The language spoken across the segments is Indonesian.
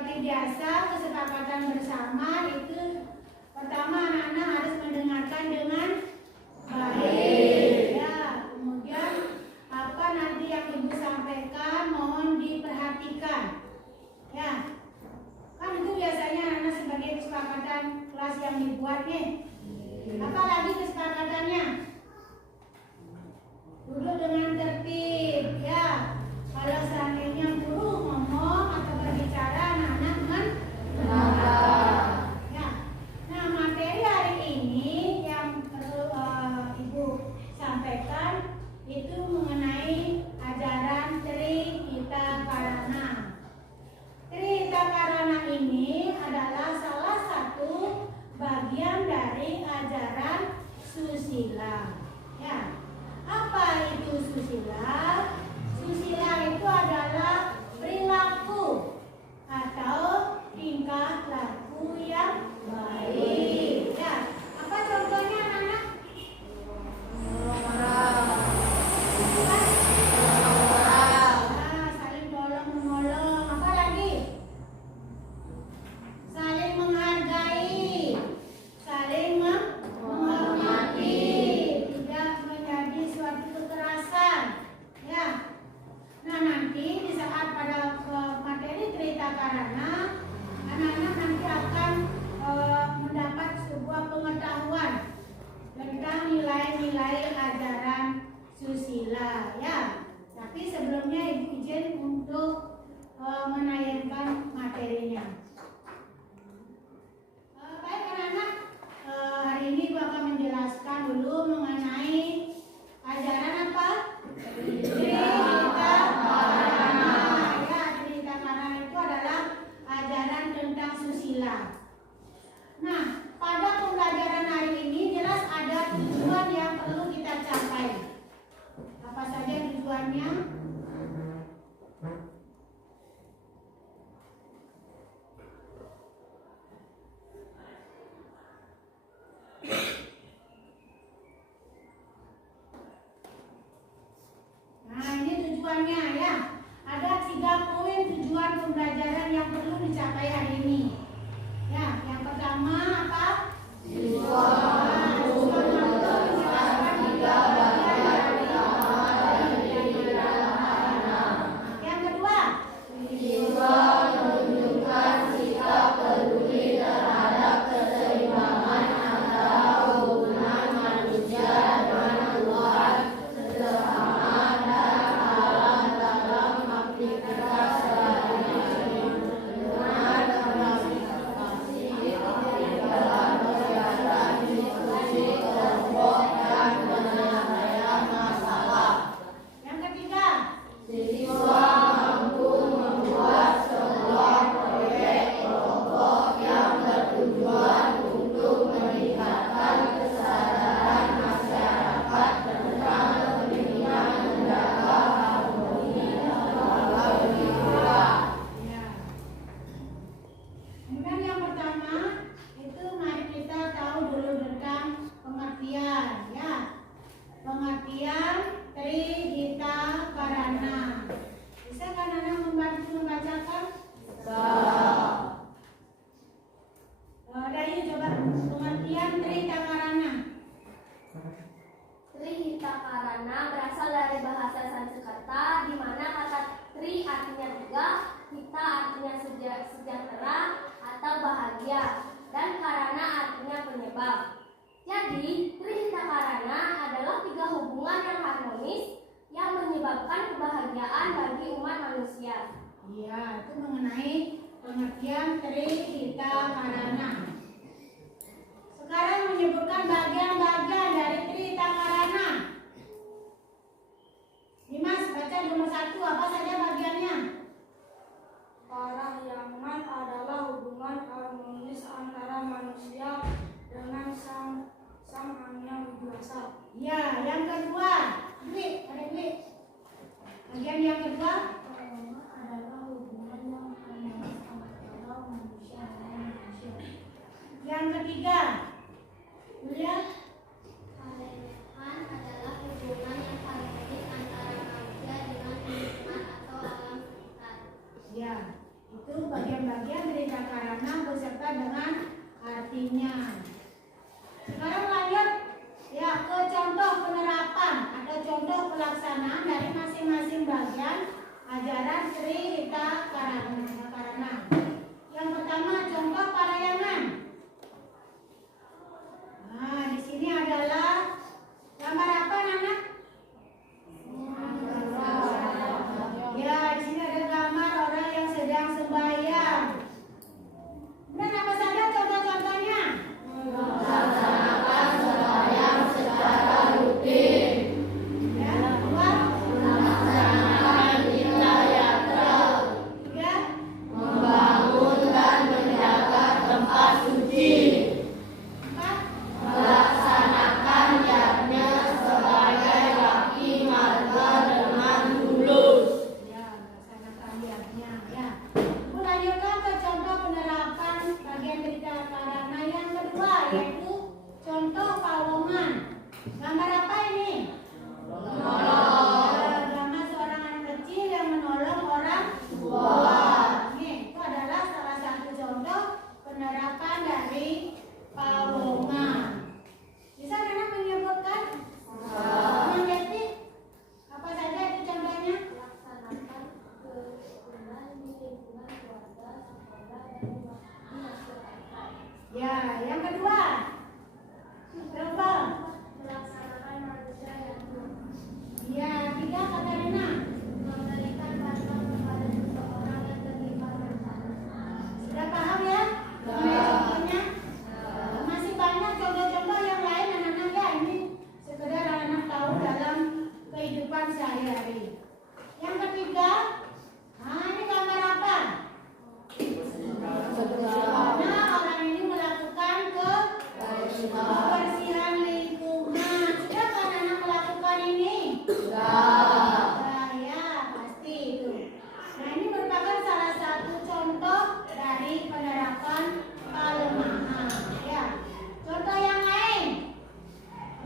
seperti biasa kesepakatan bersama itu pertama anak-anak harus mendengarkan dengan baik. Ya, kemudian apa nanti yang ibu sampaikan mohon diperhatikan. Ya, kan itu biasanya anak sebagai kesepakatan kelas yang dibuatnya. Apa lagi kesepakatannya? Duduk dengan tertib, ya. Kalau seandainya guru ngomong atau berbicara, anak-anak mendengar. Ya. Nah, materi hari ini yang perlu ibu sampaikan itu mengenai ajaran Trihita Karana. Trihita Karana ini adalah salah satu bagian dari ajaran susila. Ya. Apa itu susila? Susila itu adalah perilaku atau tingkah laku yang baik. Ya. Apa contohnya anak-anak? Saling tolong menolong. Apa lagi? Saling menghargai, saling menghormati, tidak menjadi suatu kekerasan. Ya. Nah, nanti di saat pada materi Trihita Karana, anak-anak nanti akan mendapat sebuah pengetahuan tentang nilai-nilai ajaran susila. Ya. Tapi sebelumnya ibu izin untuk menayangkan materinya. Baik anak-anak, hari ini ibu akan menjelaskan dulu mengenai ajaran apa? Trihita Karana. Ya, Trihita Karana itu adalah ajaran tentang susila. Nah, pada pembelajaran hari ini jelas ada tujuan yang perlu kita capai. Apa saja tujuannya? Nah, ini tujuannya ya. Ada 3 poin tujuan pembelajaran yang perlu dicapai hari ini. Ya, yang pertama apa? Tujuan untuk menjelaskan 3 bagian dari yang kedua, tujuan menunjukkan sikap peduli terhadap keseimbangan antara hubungan manusia dengan Tuhan sesama dan alam dalam aktivitas sehari-hari dengan partisipasi dalam kegiatan diskusi kelompok dan penyelesaian masalah. Yang ketiga, siswa mampu membuat sebuah proyek kelompok yang bertujuan untuk meningkatkan kesadaran masyarakat tentang pentingnya menjaga harmoni dalam jiwa. Ya. Kemudian yang pertama itu mari kita tahu dulu tentang pengertian, ya. Pengertian Trihita Karana. Bisa kan anak membantu membacakan? Bisa. Dayu coba pengertian Trihita Karana. Trihita Karana berasal dari bahasa Sanskerta di mana kata tri artinya 3, hita artinya sejahtera atau bahagia, dan karana artinya penyebab. Jadi, Trihita Karana adalah 3 hubungan yang harmonis yang menyebabkan kebahagiaan bagi umat manusia. Iya, itu mengenai pengertian Trihita Karana. Sekarang menyebutkan bagian-bagian dari Trihita Karana. Dimas, baca nomor 1, apa saja bagiannya? Parahyangan adalah hubungan harmonis antara manusia dengan sang Yang Widi. Ya, yang kedua, Dwi, ada Dwi. Bagian yang kedua Adalah hubungan yang harmonis antara manusia dengan manusia. Yang ketiga, Julia. Kealehan adalah hubungan yang harmonis antara manusia dengan lingkungan atau alam sekitar. Ya. Itu bagian-bagian berita karana beserta dengan artinya. Sekarang lanjut ya ke contoh penerapan atau contoh pelaksanaan dari masing-masing bagian ajaran Sri Hita Karana. Yang pertama contoh parayangan. Nah, di sini adalah gambar apa, Nana? Ya, di sini ada gambar orang yang sedang sembahyang. Dan apa saja contoh-contohnya? Melaksanakan sembahyang secara rutin. Ya, dua, Melaksanakan tirta-yatra. tiga, Membangun dan menjaga tempat suci. empat, Melaksanakan yatnya sebagai laki marga dengan tulus. ya, laksanakan niatnya. Ya, Ibu lanjutkan ke contoh penerapan bagian berita karana yang kedua, yaitu contoh pawongan. Gambar apa ini? Ya, gambar seorang anak kecil yang menolong orang tua. Ini itu adalah salah satu contoh penerapan dari pawongan. Bisa Nana menyebutkan? Mengerti? Apa saja itu contohnya? Melaksanakan kerukunan di lingkungan keluarga, sekolah, dan di masyarakat. Ya, yang kedua. Coba. Melaksanakan manusia yang Ya, tiga kata Rina. memberikan bantuan kepada seseorang yang tertimpa bencana. Sudah paham ya? Mengenai contohnya? Masih banyak contoh-contoh yang lain anak-anak ya. Ini sekedar anak-anak tahu dalam kehidupan sehari-hari. Yang ketiga, nah ini gambar apa? Nah, orang ini melakukan kebersihan lingkungan. Sudah kan anak melakukan ini? Ya, pasti itu. Nah, ini merupakan salah satu contoh dari penerapan palemahan. Ya, contoh yang lain.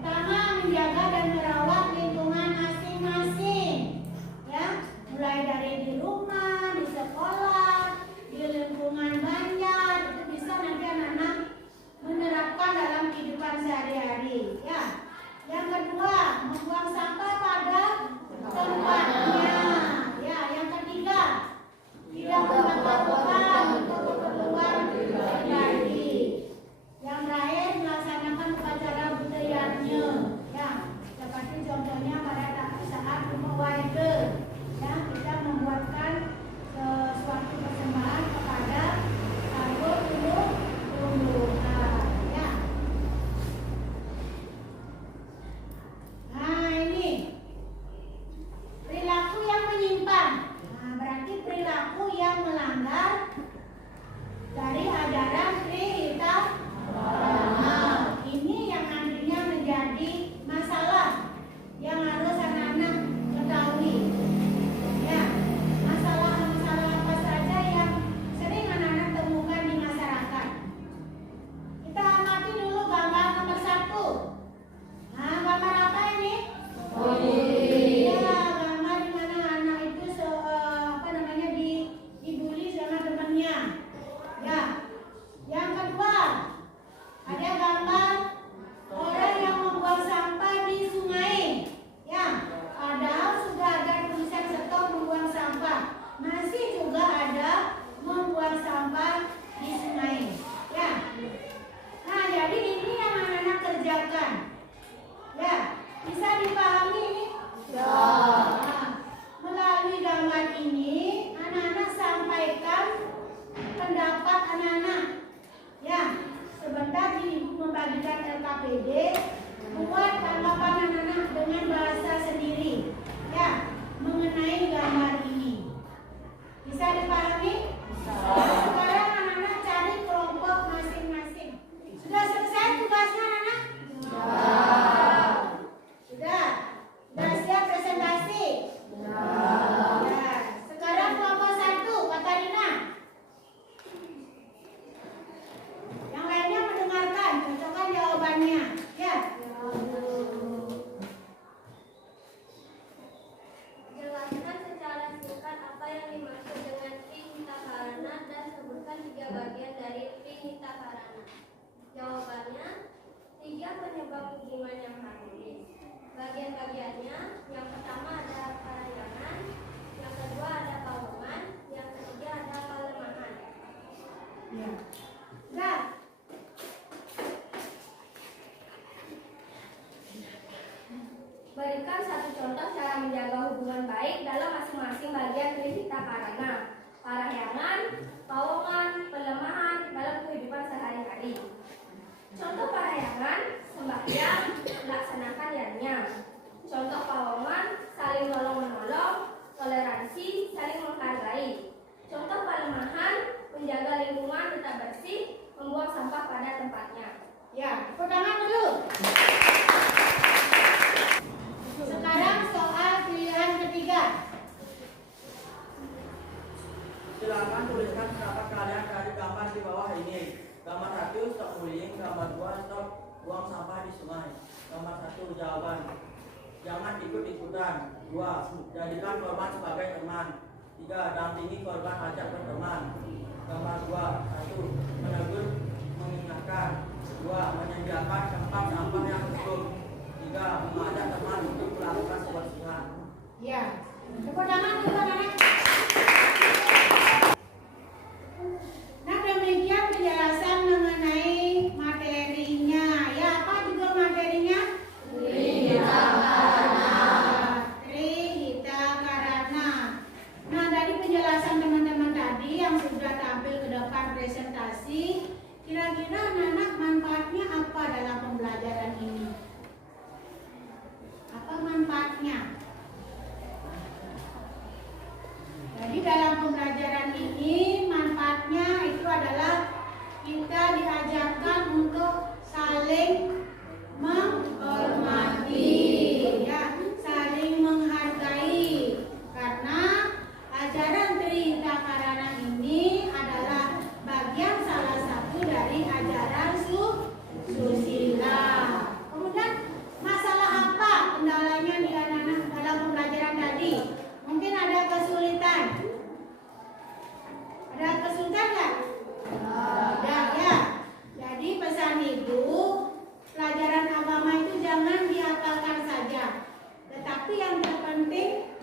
Pertama, menjaga dan merawat lingkungan masing-masing. Ya, mulai dari di rumah, di sekolah, di lingkungan banjar, itu bisa nanti anak-anak menerapkan dalam kehidupan sehari-hari. Ya, yang kedua, membuang sampah pada tempatnya. Ya, yang ketiga, tidak membakar hutan untuk keperluan pribadi. Yang terakhir, melaksanakan upacara budayanya. Ya, seperti contohnya pada saat Waide. Ya, kita membuatkan suatu persembahan kepada Sarwo tumbuhan. Ya. Nah, ini perilaku yang menyimpang. Nah, berarti perilaku yang melanggar dari ajaran Sri Hita Karana. Ini yang nantinya menjadi masalah yang harus anak-anak ketahui. Ya, masalah-masalah apa saja yang sering anak-anak temukan di masyarakat. Kita amati dulu gambar nomor 1. Nah, gambar apa ini? Ya, gambar di mana anak itu dibully sama temannya. Ya. Yang kedua, ada gambar orang yang membuang sampah di sungai. Ya, padahal sudah ada tulisan stop membuang sampah. Masih juga ada membuang sampah di sungai. Ya. Nah, jadi ini yang anak-anak kerjakan. Ya, bisa dipahami ini? Nah, melalui gambar ini, anak-anak sampaikan pendapat anak-anak. Ya, sebentar Ibu membagikan LKPD, buat tanggapan anak-anak dengan bahasa sendiri. Ya, mengenai gambar ini. Bisa dipahami? Sekarang anak-anak cari kelompok masing-masing. Sudah selesai tugasnya anak-anak? Sudah? Sudah siap presentasi? Ya. Sekarang kelompok 1, Katarina. Yang lainnya mendengarkan, cocokkan jawabannya. Ya. Jelaskan secara singkat apa yang dimaksud dengan cinta merupakan 3 bagian dari Trinita Karana? Jawabannya, 3 penyebab hubungan yang harmonis. Bagian-bagiannya, yang pertama ada parahyangan, yang kedua ada pawongan, yang ketiga ada kelemahan. Ya. Nah, berikan satu contoh cara menjaga hubungan baik dalam masing-masing bagian Trinita Karana, parahyangan, pawongan, pelemahan dalam kehidupan sehari-hari. Contoh parahyangan, sembahyang, melaksanakan yatnya. Contoh pawongan, saling nolong-menolong, toleransi, saling menghargai. Contoh pelemahan, menjaga lingkungan tetap bersih, membuang sampah pada tempatnya. ya, tepuk tangan dulu. Sekarang soal pilihan ketiga. Silakan tuliskan pendapat kalian dari gambar di bawah ini. Gambar 1, stop bullying. Gambar 2, stop buang sampah di sungai. Gambar 1, jawaban. Jangan ikut-ikutan. 2, jadikan korban sebagai teman. 3, dampingi korban, ajak berteman. Gambar 2, 1, menegur, mengingatkan. 2, menyediakan tempat sampah yang cukup. 3, mengajak teman untuk melakukan kebersihan. Ya, tepuk tangan dulu anak-anak. Nah, demikian penjelasan mengenai materinya. Ya, apa juga materinya? Trihita Karana. Nah, dari penjelasan teman-teman tadi yang sudah tampil ke depan presentasi, kira-kira anak-anak manfaatnya apa dalam pembelajaran ini? Apa manfaatnya? Jadi dalam pembelajaran ini manfaatnya itu adalah kita diajarkan untuk saling menghormati, ya, saling menghargai. Karena ajaran Trihita Karana ini adalah bagian salah satu dari ajaran susila. Kemudian masalah apa kendalanya di anak-anak dalam pembelajaran tadi? Mungkin ada kesulitan. Ada kesulitan nggak? Ada ya. Jadi pesan ibu, pelajaran agama itu jangan dihafalkan saja, tetapi yang terpenting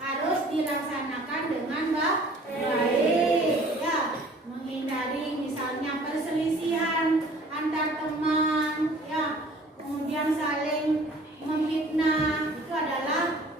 harus dilaksanakan dengan baik. Ya, menghindari misalnya perselisihan antar teman, ya, kemudian saling memfitnah, itu adalah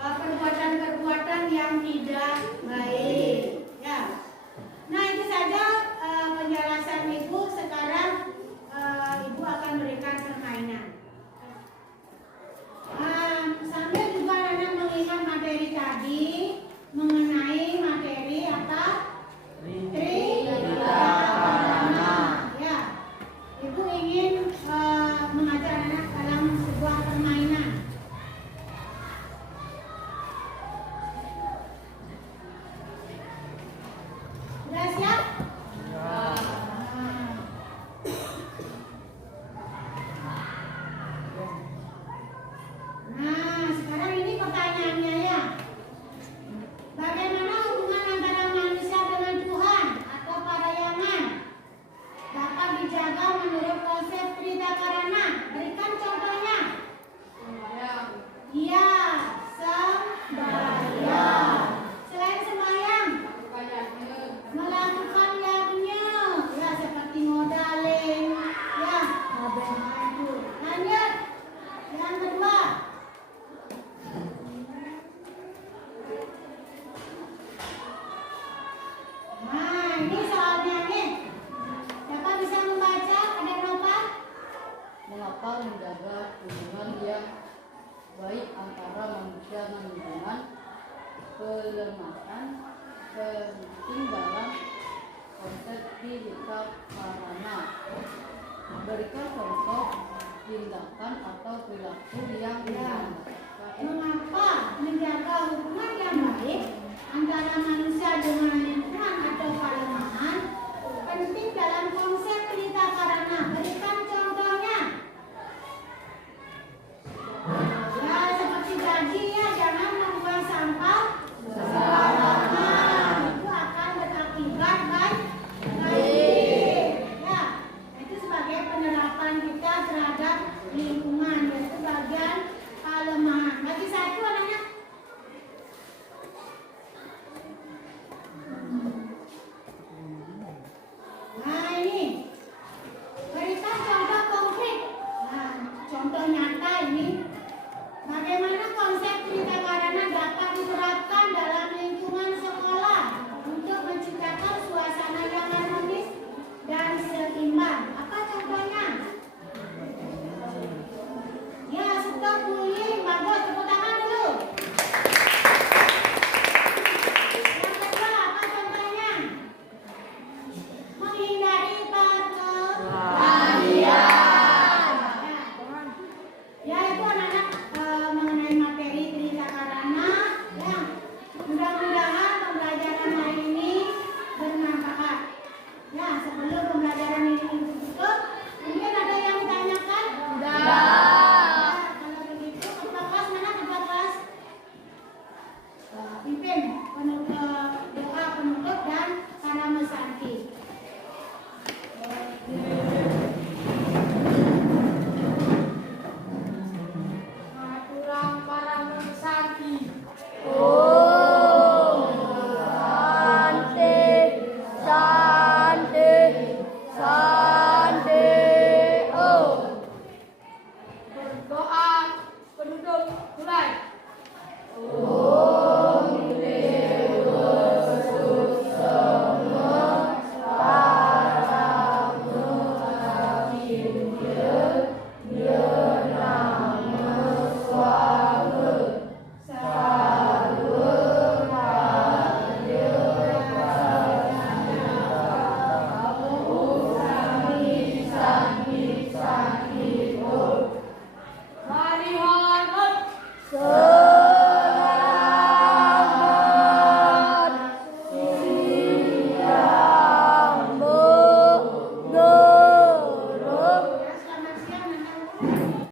perbuatan-perbuatan yang tidak baik. Ya. Nah, itu saja penjelasan ibu. Sekarang ibu akan berikan permainan. Sambil juga anak mengingat materi tadi mengenai materi apa? Trihita Karana. Ya, ibu ingin mengajar anak dalam sebuah permainan. Sudah siap? Nah, sekarang ini pertanyaannya ya. Bagaimana hubungan antara manusia dengan Tuhan atau parahyangan dapat dijaga menurut konsep Trihita Karana? Berikan contohnya. Iya, sembahyang. Selain sembahyang, melakukan yatnya, ya, seperti modaling, ya, lanjut. Yang kedua, nah ini soalnya nih, siapa bisa membaca? Ada nota? Mengapa menjaga hubungan yang baik antara manusia dan lingkungan? Pelemahan penting dalam konsep Trihita Karana. Berikan contoh tindakan atau perilaku yang Mengapa menjaga hubungan yang baik antara manusia dengan